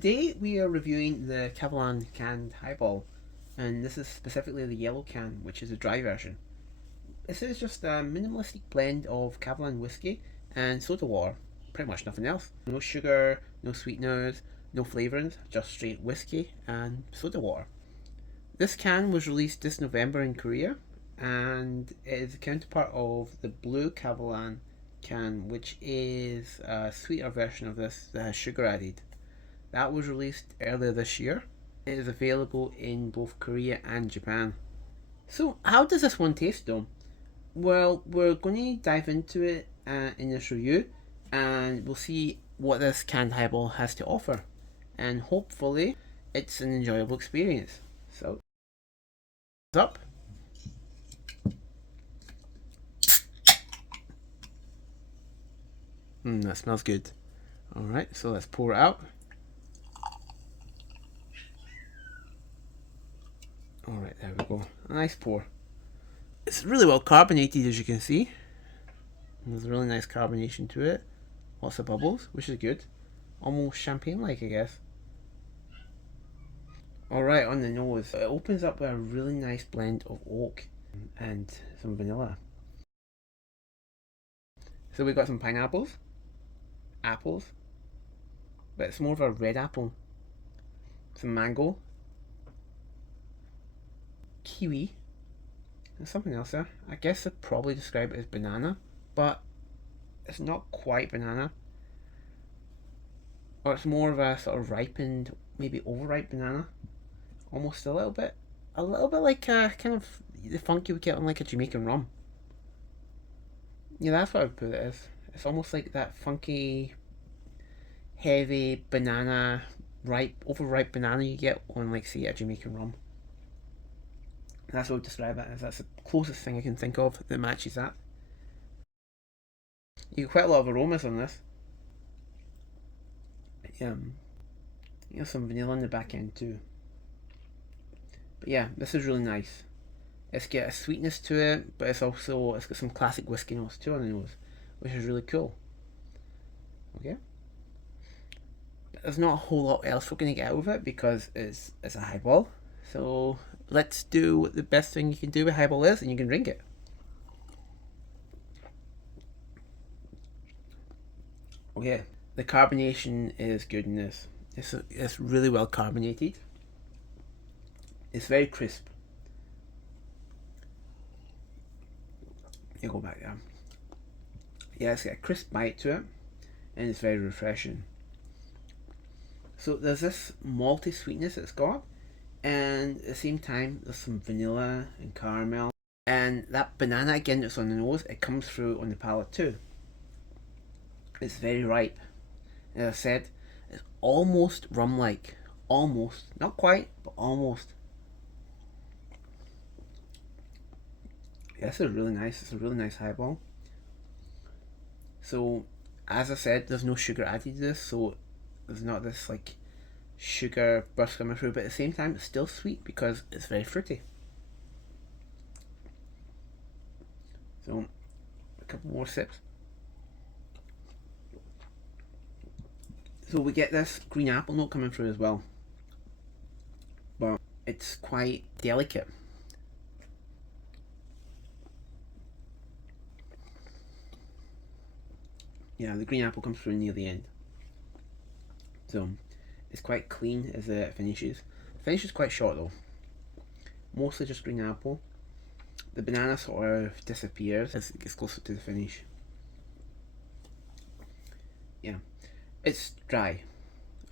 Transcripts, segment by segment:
Today we are reviewing the Kavalan canned highball, and this is specifically the yellow can, which is a dry version. This is just a minimalistic blend of Kavalan whiskey and soda water, pretty much nothing else. No sugar, no sweeteners, no flavourings, just straight whiskey and soda water. This can was released this November in Korea, and it is a counterpart of the blue Kavalan can, which is a sweeter version of this that has sugar added. That was released earlier this year. It is available in both Korea and Japan. So, how does this one taste though? Well, we're going to dive into it in this review, and we'll see what this canned highball has to offer. And hopefully, it's an enjoyable experience. So, up. That smells good. Alright, so let's pour it out. Alright, there we go. A nice pour. It's really well carbonated, as you can see. There's a really nice carbonation to it. Lots of bubbles, which is good. Almost champagne-like, I guess. Alright, on the nose, it opens up with a really nice blend of oak and some vanilla. So we got some pineapples, apples, but it's more of a red apple, some mango, kiwi, and something else there. I guess I'd probably describe it as banana, but it's not quite banana. Or it's more of a sort of ripened, maybe overripe banana. Almost a little bit like kind of the funk you would get on like a Jamaican rum. Yeah, that's what I would put it as. It's almost like that funky, heavy banana, overripe banana you get on like say a Jamaican rum. That's what I would describe it as. That's the closest thing I can think of that matches that. You get quite a lot of aromas on this. Yeah, you know, some vanilla in the back end too. But yeah, this is really nice. It's got a sweetness to it, but it's got some classic whiskey notes too on the nose, which is really cool. Okay. But there's not a whole lot else we're gonna get out of it because it's a highball. So let's do what the best thing you can do with highball is, and you can drink it. Okay, the carbonation is good in this. It's really well carbonated. It's very crisp. You go back there. Yeah, it's got a crisp bite to it, and it's very refreshing. So there's this malty sweetness it's got, and at the same time there's some vanilla and caramel, and that banana again that's on the nose, it comes through on the palate too. It's very ripe. As I said, it's almost rum-like. Almost. Not quite, but almost. Yeah, this is really nice. It's a really nice highball. So, as I said, there's no sugar added to this, so there's not this like sugar burst coming through, but at the same time it's still sweet because it's very fruity. So, a couple more sips. So we get this green apple note coming through as well, but it's quite delicate. Yeah, the green apple comes through near the end. So it's quite clean as it finishes. The finish is quite short though. Mostly just green apple. The banana sort of disappears as it gets closer to the finish. Yeah, it's dry,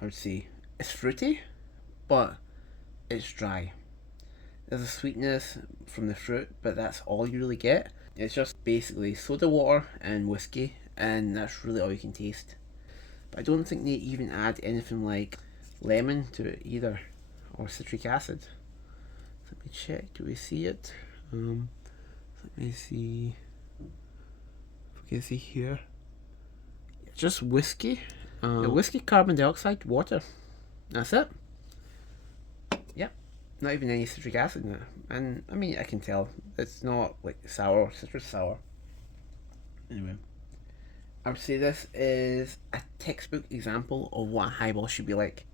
I would say. It's fruity, but it's dry. There's a sweetness from the fruit, but that's all you really get. It's just basically soda water and whiskey, and that's really all you can taste. But I don't think they even add anything like lemon to it either, or citric acid. Let me check, do we see it? Let me see if we can see here. Just whiskey. Whiskey, carbon dioxide, water. That's it. Yep. Not even any citric acid in it. And I mean, I can tell it's not like sour, citrus sour. Anyway, I would say this is a textbook example of what a highball should be like.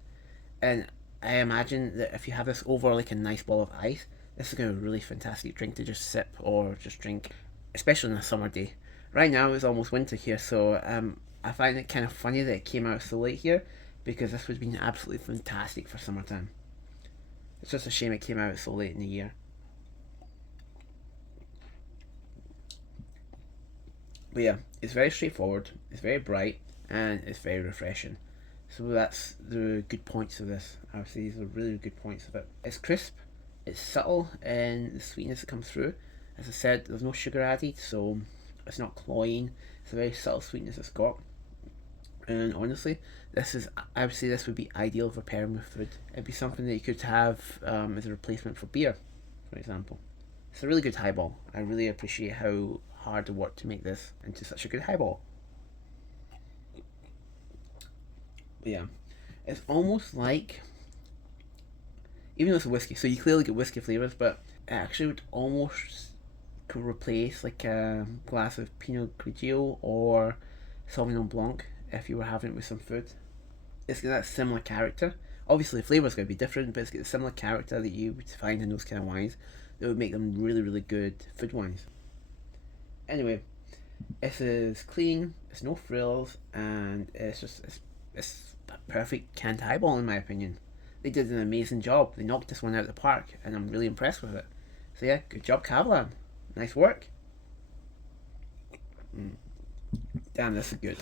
And I imagine that if you have this over like a nice ball of ice, this is going to be a really fantastic drink to just sip or just drink, especially on a summer day. Right now it's almost winter here, so I find it kind of funny that it came out so late here because this would have been absolutely fantastic for summertime. It's just a shame it came out so late in the year. But yeah, it's very straightforward, it's very bright, and it's very refreshing. So that's the good points of this. I would say these are really good points of it. It's crisp, it's subtle in the sweetness that comes through. As I said, there's no sugar added, so it's not cloying. It's a very subtle sweetness it's got. And honestly, this is, I would say this would be ideal for pairing with food. It'd be something that you could have as a replacement for beer, for example. It's a really good highball. I really appreciate how hard it worked to make this into such a good highball. But yeah, it's almost like, even though it's a whiskey, so you clearly get whiskey flavors, but it actually would almost could replace like a glass of Pinot Grigio or Sauvignon Blanc if you were having it with some food. It's got that similar character. Obviously, the flavour's going to be different, but it's got a similar character that you would find in those kind of wines that would make them really, really good food wines. Anyway, it is clean, it's no frills, and it's a perfect canned highball in my opinion. They did an amazing job. They knocked this one out of the park, and I'm really impressed with it. So yeah, good job, Kavalan. Nice work. Damn, this is good.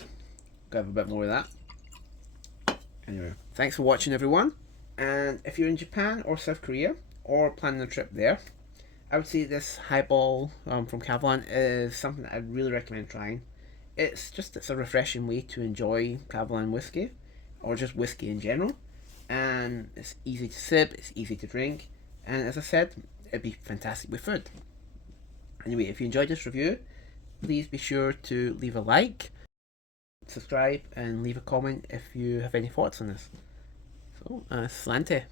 Gotta have a bit more of that. Anyway, thanks for watching, everyone. And if you're in Japan or South Korea or planning a trip there, I would say this highball from Kavalan is something that I'd really recommend trying. It's a refreshing way to enjoy Kavalan whiskey, or just whiskey in general, and it's easy to sip, it's easy to drink, and as I said, it'd be fantastic with food. Anyway, if you enjoyed this review, please be sure to leave a like, subscribe, and leave a comment if you have any thoughts on this. So, Slante.